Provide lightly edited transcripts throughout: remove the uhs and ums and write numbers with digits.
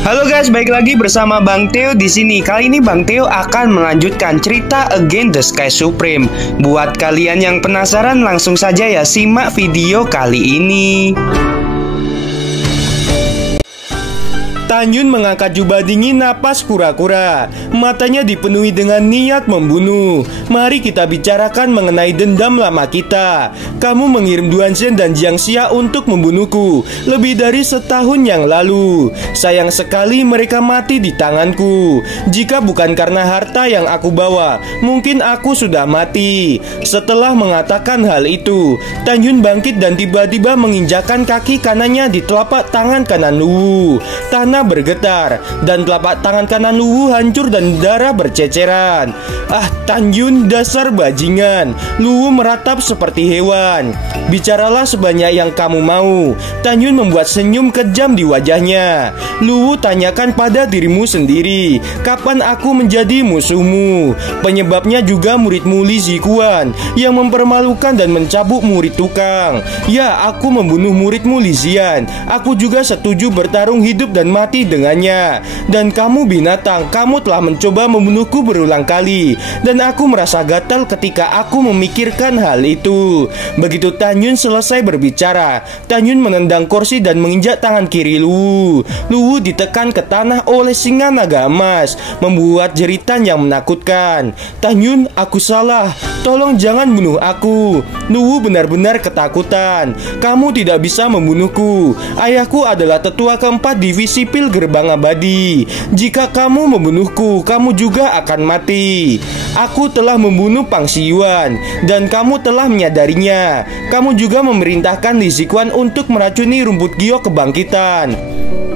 Halo guys, balik lagi bersama Bang Theo di sini. Kali ini Bang Theo akan melanjutkan cerita Against the Sky Supreme. Buat kalian yang penasaran, langsung saja ya simak video kali ini. Tanjun mengangkat jubah dingin, napas kura-kura. Matanya dipenuhi dengan niat membunuh. Mari kita bicarakan mengenai dendam lama kita. Kamu mengirim Duan Zhen dan Jiang Xia untuk membunuhku lebih dari setahun yang lalu. Sayang sekali mereka mati di tanganku. Jika bukan karena harta yang aku bawa, mungkin aku sudah mati. Setelah mengatakan hal itu, Tanjun bangkit dan tiba-tiba menginjakkan kaki kanannya di telapak tangan kanan Luwu. Tanah bergetar dan telapak tangan kanan Luwu hancur dan darah berceceran. Ah, Tanjun, dasar bajingan. Luwu meratap seperti hewan. Bicaralah sebanyak yang kamu mau. Tanjun membuat senyum kejam di wajahnya. Luwu, tanyakan pada dirimu sendiri, kapan aku menjadi musuhmu? Penyebabnya juga muridmu Li Zikuan yang mempermalukan dan mencabuk murid tukang. Ya, aku membunuh muridmu Li Zian. Aku juga setuju bertarung hidup dan mati dengannya. Dan kamu binatang, kamu telah mencoba membunuhku berulang kali. Dan aku merasa gatal ketika aku memikirkan hal itu. Begitu Tanjun selesai berbicara, Tanjun menendang kursi dan menginjak tangan kiri Luwu. Luwu ditekan ke tanah oleh singa naga emas, membuat jeritan yang menakutkan. Tanjun, aku salah. Tolong jangan bunuh aku. Luwu benar-benar ketakutan. Kamu tidak bisa membunuhku. Ayahku adalah tetua keempat divisi pil gerbang abadi. Jika kamu membunuhku, kamu juga akan mati. Aku telah membunuh Pang Xiyuan dan kamu telah menyadarinya. Kamu juga memerintahkan Li Zikuan untuk meracuni rumput giok kebangkitan.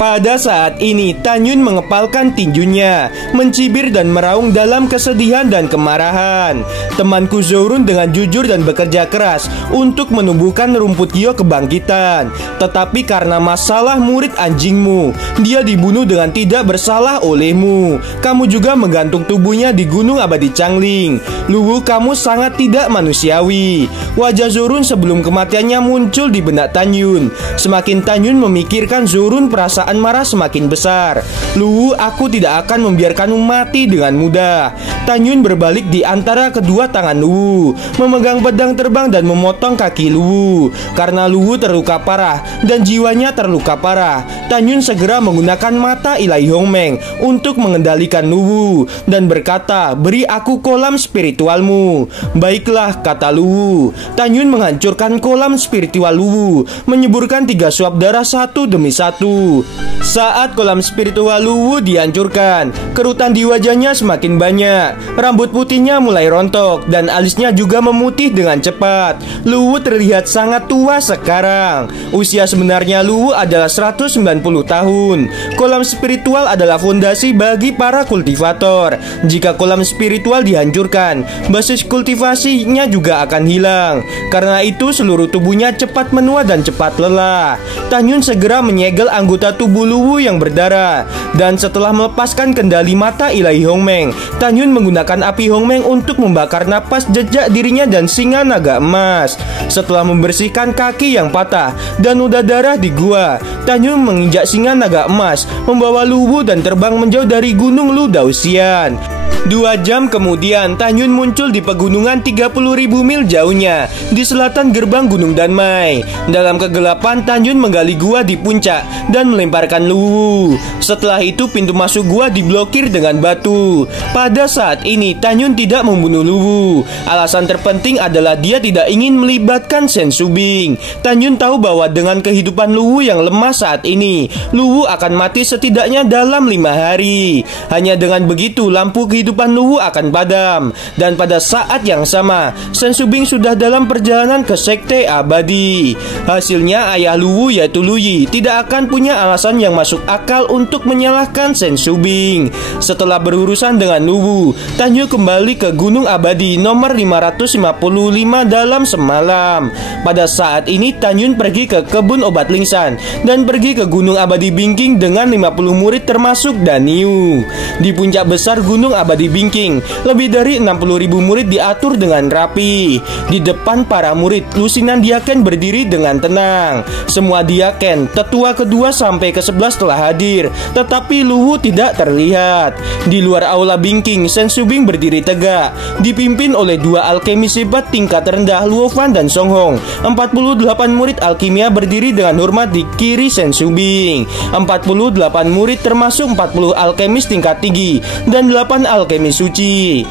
Pada saat ini, Tanjun mengepalkan tinjunya, mencibir dan meraung dalam kesedihan dan kemarahan. Temanku Zourun dengan jujur dan bekerja keras untuk menumbuhkan rumput giok kebangkitan. Tetapi karena masalah murid anjingmu, dia dibunuh dengan tidak bersalah olehmu. Kamu juga menggantung tubuhnya di Gunung Abadi Changling. Luwu, kamu sangat tidak manusiawi. Wajah Zourun sebelum kematiannya muncul di benak Tanjun. Semakin Tanjun memikirkan Zourun, perasaan marah semakin besar. Luwu, aku tidak akan membiarkanmu mati dengan mudah. Tanjun berbalik di antara kedua tangan Luwu, memegang pedang terbang dan memotong kaki Luwu. Karena Luwu terluka parah dan jiwanya terluka parah, Tanjun segera menggunakan mata ilahi Hongmeng untuk mengendalikan Luwu dan berkata, "Beri aku kolam spiritualmu." "Baiklah," kata Luwu. Tanjun menghancurkan kolam spiritual Luwu, menyeburkan 3 suap darah satu demi satu. Saat kolam spiritual Luwu dihancurkan, kerutan di wajahnya semakin banyak. Rambut putihnya mulai rontok dan alisnya juga memutih dengan cepat. Luwu terlihat sangat tua sekarang. Usia sebenarnya Luwu adalah 190 tahun. Kolam spiritual adalah fondasi bagi para kultivator. Jika kolam spiritual dihancurkan, basis kultivasinya juga akan hilang. Karena itu seluruh tubuhnya cepat menua dan cepat lelah. Tanjun segera menyegel anggota tubuh Luwu yang berdarah. Dan setelah melepaskan kendali mata ilahi Hongmeng, Tanjun menggunakan api Hongmeng untuk membakar napas jejak dirinya dan singa naga emas. Setelah membersihkan kaki yang patah dan noda darah di gua, Tanjun menginjak singa naga emas, membawa Luwu dan terbang menjauh dari gunung Lu Daoxian. 2 jam kemudian, Tanjun muncul di pegunungan 30.000 mil jauhnya di selatan gerbang Gunung Danmai. Dalam kegelapan, Tanjun menggali gua di puncak dan melemparkan Luwu. Setelah itu pintu masuk gua diblokir dengan batu. Pada saat ini Tanjun tidak membunuh Luwu. Alasan terpenting adalah dia tidak ingin melibatkan Shen Subing. Tanjun tahu bahwa dengan kehidupan Luwu yang lemah saat ini, Luwu akan mati setidaknya dalam 5 hari. Hanya dengan begitu lampu kehidupan Luwu akan padam. Dan pada saat yang sama, Shen Subing sudah dalam perjalanan ke Sekte Abadi. Hasilnya ayah Luwu yaitu Lu Yi tidak akan punya alasan yang masuk akal untuk menyalahkan Shen Subing. Setelah berurusan dengan Luwu, Tanjun kembali ke Gunung Abadi nomor 555 dalam semalam. Pada saat ini Tanjun pergi ke kebun obat Lingshan dan pergi ke Gunung Abadi Bingking dengan 50 murid termasuk Daniu. Di puncak besar Gunung Abadi Abadi Bingking. Lebih dari 60.000 murid diatur dengan rapi. Di depan para murid, lusinan diaken berdiri dengan tenang. Semua diaken, tetua kedua sampai ke-11 telah hadir, tetapi Luwu tidak terlihat. Di luar aula Bingking, Shen Shubing berdiri tegak, dipimpin oleh dua alkemis hebat tingkat rendah, Luo Fan dan Song Hong. 48 murid alkimia berdiri dengan hormat di kiri Shen Shubing. 48 murid termasuk 40 alkemis tingkat tinggi dan 8 alkemis suci.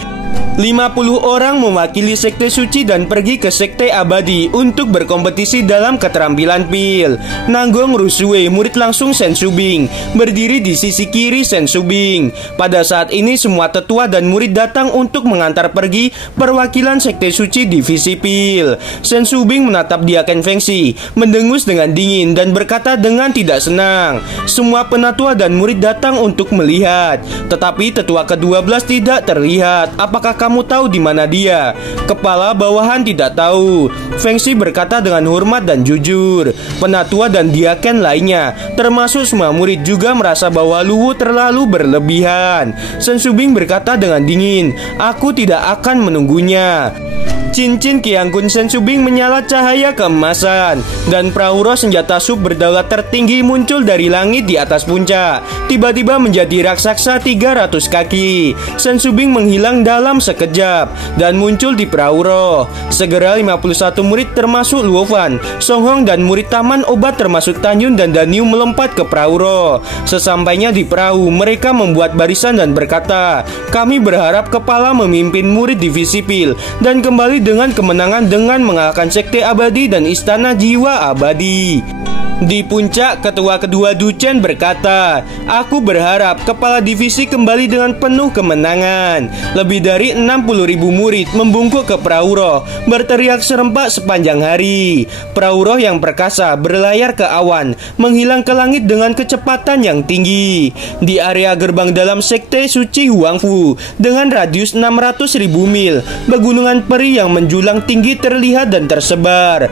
50 orang mewakili sekte suci dan pergi ke sekte abadi untuk berkompetisi dalam keterampilan pil. Nanggong Rusue, murid langsung Shen Shubing, berdiri di sisi kiri Shen Shubing. Pada saat ini semua tetua dan murid datang untuk mengantar pergi perwakilan sekte suci divisi pil. Shen Shubing menatap Diaken Fengxi, mendengus dengan dingin dan berkata dengan tidak senang. Semua penatua dan murid datang untuk melihat, tetapi tetua ke-12 tidak terlihat. Apakah kamu tahu di mana dia? Kepala bawahan tidak tahu. Fengxi berkata dengan hormat dan jujur. Penatua dan diaken lainnya, termasuk semua murid, juga merasa bahwa Luwu terlalu berlebihan. Shen Shubing berkata dengan dingin, "Aku tidak akan menunggunya." Cincin Qiangkun Shen Shubing menyala cahaya keemasan, dan perahu roh senjata sub berdaulat tertinggi muncul dari langit di atas puncak, tiba-tiba menjadi raksasa 300 kaki. Shen Shubing menghilang dalam sekejap dan muncul di perahu roh. Segera 51 murid termasuk Luo Fan, Song Hong dan murid taman obat termasuk Tan Yun dan Dan Yu melompat ke perahu roh. Sesampainya di perahu, mereka membuat barisan dan berkata, "Kami berharap kepala memimpin murid divisi pil dan kembali dengan kemenangan dengan mengalahkan sekte abadi dan istana jiwa abadi." Di puncak, ketua kedua Du Chen berkata, "Aku berharap kepala divisi kembali dengan penuh kemenangan." Lebih dari 60.000 murid membungkuk ke perahu roh, berteriak serempak sepanjang hari. Perahu roh yang perkasa berlayar ke awan, menghilang ke langit dengan kecepatan yang tinggi. Di area gerbang dalam sekte suci Huangfu, dengan radius 600.000 mil, pegunungan peri yang menjulang tinggi terlihat dan tersebar.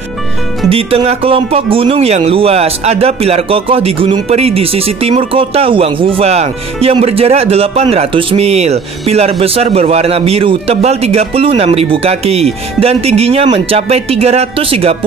Di tengah kelompok gunung yang luas, ada pilar kokoh di Gunung Peri di sisi timur kota Huangfufang yang berjarak 800 mil. Pilar besar berwarna biru, tebal 36.000 kaki dan tingginya mencapai 330.000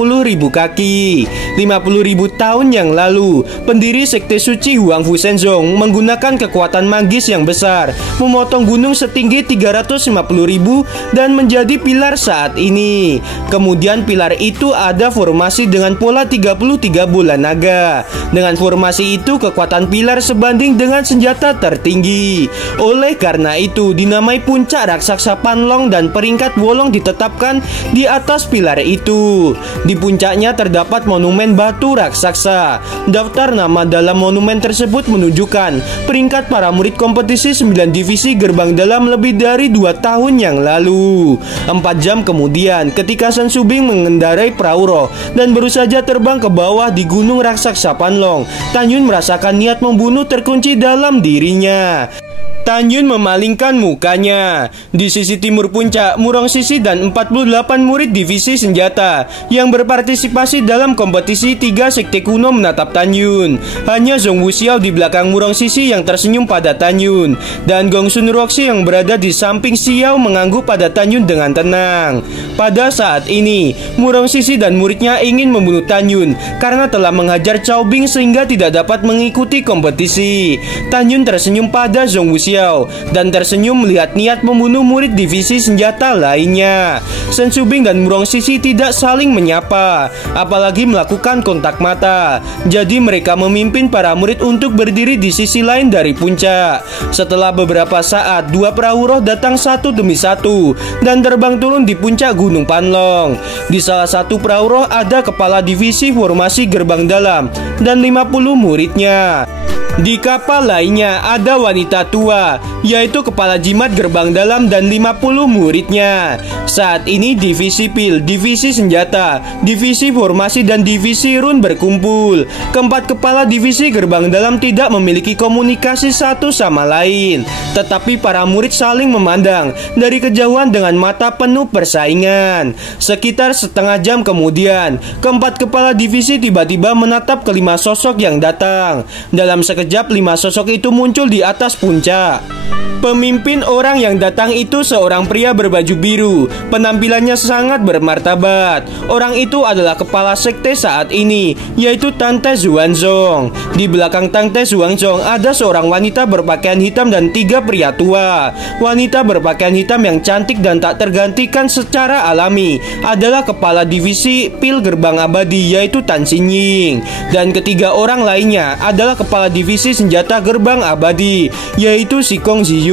kaki. 50.000 tahun yang lalu, pendiri sekte suci Huangfu Shenzong menggunakan kekuatan magis yang besar, memotong gunung setinggi 350.000 dan menjadi pilar saat ini. Kemudian pilar itu ada formasi dengan pola 33 bola naga. Dengan formasi itu, kekuatan pilar sebanding dengan senjata tertinggi. Oleh karena itu, dinamai puncak raksasa Panlong dan peringkat Wolong ditetapkan di atas pilar itu. Di puncaknya terdapat monumen batu raksasa. Daftar nama dalam monumen tersebut menunjukkan peringkat para murid kompetisi 9 divisi gerbang dalam lebih dari 2 tahun yang lalu. 4 jam kemudian, ketika Shen Shubing mengendarai perahu roh dan baru saja terbang ke bawah di gunung raksasa Panlong, Tan Yun merasakan niat membunuh terkunci dalam dirinya. Tan Yun memalingkan mukanya. Di sisi timur puncak, Murong Sisi dan 48 murid divisi senjata yang berpartisipasi dalam kompetisi 3 sekte kuno menatap Tan Yun. Hanya Zhong Wuxiao di belakang Murong Sisi yang tersenyum pada Tan Yun, dan Gong Sun Roxi yang berada di samping Xiao mengangguk pada Tan Yun dengan tenang. Pada saat ini, Murong Sisi dan muridnya ingin membunuh Tan Yun karena telah menghajar Cao Bing sehingga tidak dapat mengikuti kompetisi. Tan Yun tersenyum pada Zhong Wuxiao dan tersenyum melihat niat membunuh murid divisi senjata lainnya. Shen Shubing dan Murong Sisi tidak saling menyapa, apalagi melakukan kontak mata. Jadi mereka memimpin para murid untuk berdiri di sisi lain dari puncak. Setelah beberapa saat, 2 perahu roh datang satu demi satu dan terbang turun di puncak Gunung Panlong. Di salah satu perahu roh ada kepala divisi formasi gerbang dalam dan 50 muridnya. Di kapal lainnya ada wanita tua, yaitu kepala jimat gerbang dalam dan 50 muridnya. Saat ini divisi pil, divisi senjata, divisi formasi dan divisi run berkumpul. Keempat kepala divisi gerbang dalam tidak memiliki komunikasi satu sama lain, tetapi para murid saling memandang dari kejauhan dengan mata penuh persaingan. Sekitar setengah jam kemudian, keempat kepala divisi tiba-tiba menatap kelima sosok yang datang. Dalam sekejap 5 sosok itu muncul di atas puncak. Pemimpin orang yang datang itu seorang pria berbaju biru. Penampilannya sangat bermartabat. Orang itu adalah kepala sekte saat ini, yaitu Tante Xuanzong. Di belakang Tante Xuanzong ada seorang wanita berpakaian hitam dan 3 pria tua. Wanita berpakaian hitam yang cantik dan tak tergantikan secara alami adalah kepala divisi pil gerbang abadi, yaitu Tan Xinying. Dan ketiga orang lainnya adalah kepala divisi senjata gerbang abadi, yaitu Si Kong Ziyun.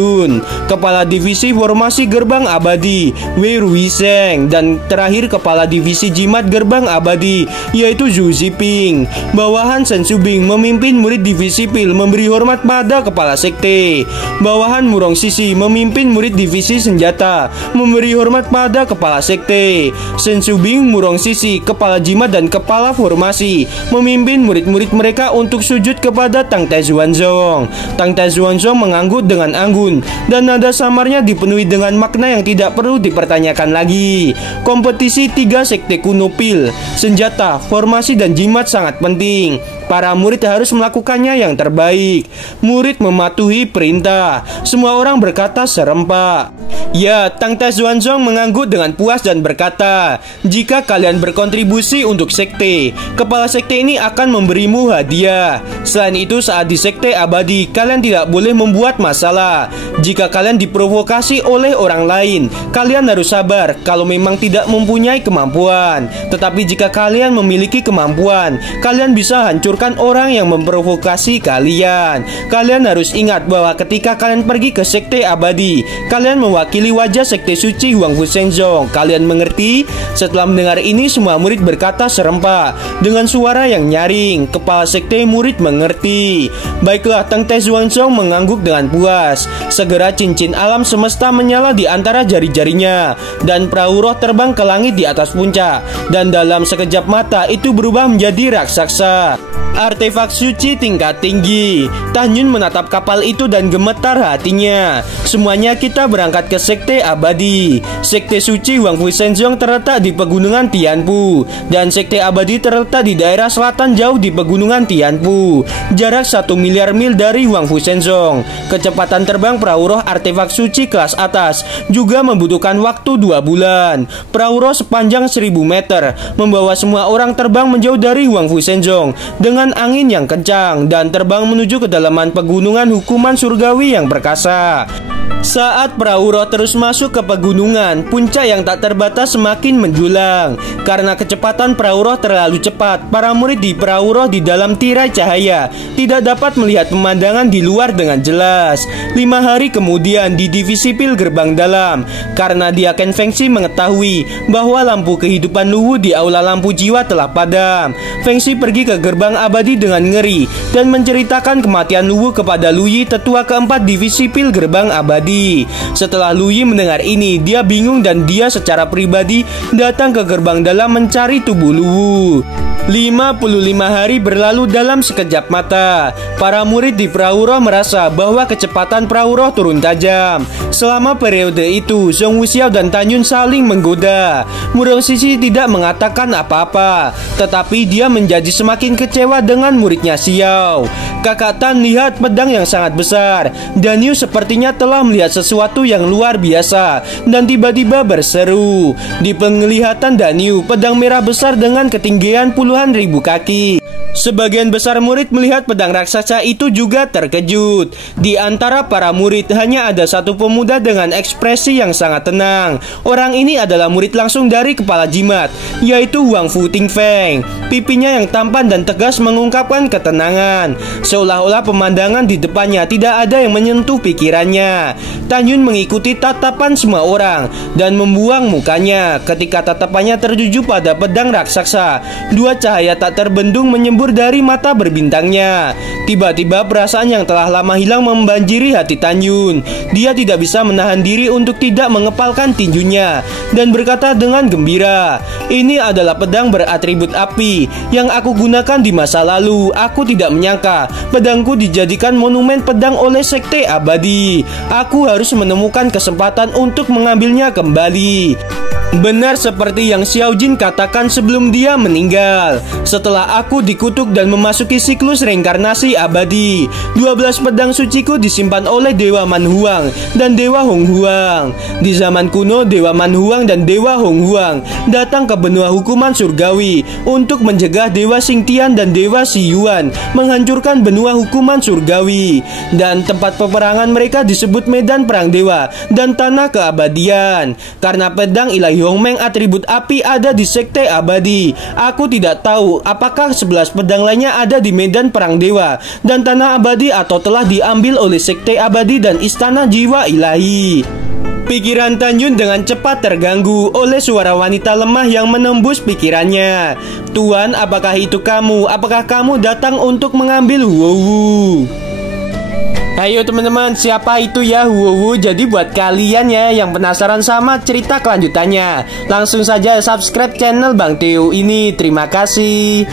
Kepala divisi formasi gerbang abadi Wei Ruisheng, dan terakhir kepala divisi jimat gerbang abadi, yaitu Zhu Ziping. Bawahan Shen Subing memimpin murid divisi pil memberi hormat pada kepala sekte. Bawahan Murong Sisi memimpin murid divisi senjata memberi hormat pada kepala sekte. Shen Subing, Murong Sisi, kepala jimat dan kepala formasi memimpin murid-murid mereka untuk sujud kepada Tang Te Xuanzong. Tang Te Xuanzong mengangguk dengan anggun, dan nada samarnya dipenuhi dengan makna yang tidak perlu dipertanyakan lagi. Kompetisi 3 sekte kuno pil, senjata, formasi dan jimat sangat penting. Para murid harus melakukannya yang terbaik. Murid mematuhi perintah. Semua orang berkata serempak. Ya, Tang Te Xuanzong mengangguk dengan puas dan berkata, jika kalian berkontribusi untuk sekte, kepala sekte ini akan memberimu hadiah. Selain itu, saat di sekte abadi, kalian tidak boleh membuat masalah. Jika kalian diprovokasi oleh orang lain, kalian harus sabar kalau memang tidak mempunyai kemampuan. Tetapi jika kalian memiliki kemampuan, kalian bisa hancurkan orang yang memprovokasi kalian. Kalian harus ingat bahwa ketika kalian pergi ke sekte abadi, kalian mewakili wajah sekte suci Huangfu Shenzong. Kalian mengerti? Setelah mendengar ini, semua murid berkata serempak dengan suara yang nyaring. Kepala sekte murid mengerti. Baiklah, Tang Te Xuanzong mengangguk dengan puas. Segera cincin alam semesta menyala di antara jari-jarinya, dan perahu roh terbang ke langit di atas puncak. Dan dalam sekejap mata itu berubah menjadi raksasa. Artefak suci tingkat tinggi. Tan Yun menatap kapal itu dan gemetar hatinya. Semuanya kita berangkat ke sekte abadi. Sekte suci Huangfu Shenzong terletak di pegunungan Tianpu, dan sekte abadi terletak di daerah selatan jauh di pegunungan Tianpu, jarak 1 miliar mil dari Huangfu Shenzong. Kecepatan terbang perahu roh artefak suci kelas atas juga membutuhkan waktu 2 bulan. Perahu roh sepanjang 1000 meter membawa semua orang terbang menjauh dari Huangfu Shenzong dengan angin yang kencang dan terbang menuju kedalaman pegunungan hukuman surgawi yang perkasa. Saat perahu roh terus masuk ke pegunungan, puncak yang tak terbatas semakin menjulang. Karena kecepatan perahu roh terlalu cepat, para murid di perahu roh di dalam tirai cahaya tidak dapat melihat pemandangan di luar dengan jelas. 5 hari kemudian di divisi pil gerbang dalam, karena dia Ken Fengxi mengetahui bahwa lampu kehidupan Luwu di aula lampu jiwa telah padam, Fengxi pergi ke gerbang abadi dengan ngeri dan menceritakan kematian Luwu kepada Luyi, tetua keempat divisi pil gerbang abadi. Setelah Luyi mendengar ini, dia bingung dan dia secara pribadi datang ke gerbang dalam mencari tubuh Luwu. 55 hari berlalu dalam sekejap mata. Para murid di perahu roh merasa bahwa kecepatan perahu roh turun tajam. Selama periode itu, Zhong Wuxiao dan Tan Yun saling menggoda. Murong Sisi tidak mengatakan apa-apa, tetapi dia menjadi semakin kecewa dengan muridnya Xiao. Kakak Tan lihat pedang yang sangat besar, dan Yu sepertinya telah melihat sesuatu yang luar biasa dan tiba-tiba berseru. Di penglihatan Dan Yu, pedang merah besar dengan ketinggian puluhan ribu kaki. Sebagian besar murid melihat pedang raksasa itu juga terkejut. Di antara para murid hanya ada satu pemuda dengan ekspresi yang sangat tenang. Orang ini adalah murid langsung dari kepala jimat, yaitu Huangfu Tingfeng. Pipinya yang tampan dan tegas mengungkapkan ketenangan, seolah-olah pemandangan di depannya tidak ada yang menyentuh pikirannya. Tan Yun mengikuti tatapan semua orang dan membuang mukanya ketika tatapannya tertuju pada pedang raksasa. 2 cahaya tak terbendung menyembur dari mata berbintangnya. Tiba-tiba perasaan yang telah lama hilang membanjiri hati Tan Yun. Dia tidak bisa menahan diri untuk tidak mengepalkan tinjunya dan berkata dengan gembira, "Ini adalah pedang beratribut api yang aku gunakan di masa lalu. Aku tidak menyangka pedangku dijadikan monumen pedang oleh sekte abadi. Aku harus menemukan kesempatan untuk mengambilnya kembali." Benar seperti yang Xiao Jin katakan sebelum dia meninggal. Setelah aku dikutuk dan memasuki siklus reinkarnasi abadi, 12 pedang suciku disimpan oleh Dewa Man Huang dan Dewa Hong Huang. Di zaman kuno, Dewa Man Huang dan Dewa Hong Huang datang ke benua hukuman surgawi untuk mencegah Dewa Xingtian dan Dewa Xi Yuan menghancurkan benua hukuman surgawi. Dan tempat peperangan mereka disebut Medan Perang Dewa dan Tanah Keabadian. Karena pedang ilahi Hongmeng atribut api ada di sekte abadi, aku tidak tahu apakah 11 pedang lainnya ada di Medan Perang Dewa dan Tanah Abadi atau telah diambil oleh sekte abadi dan istana jiwa ilahi. Pikiran Tan Yun dengan cepat terganggu oleh suara wanita lemah yang menembus pikirannya. Tuan, apakah itu kamu? Apakah kamu datang untuk mengambil Huowu? Ayo teman-teman, siapa itu ya Huowu? Jadi buat kalian ya yang penasaran sama cerita kelanjutannya, langsung saja subscribe channel Bang Teo ini. Terima kasih.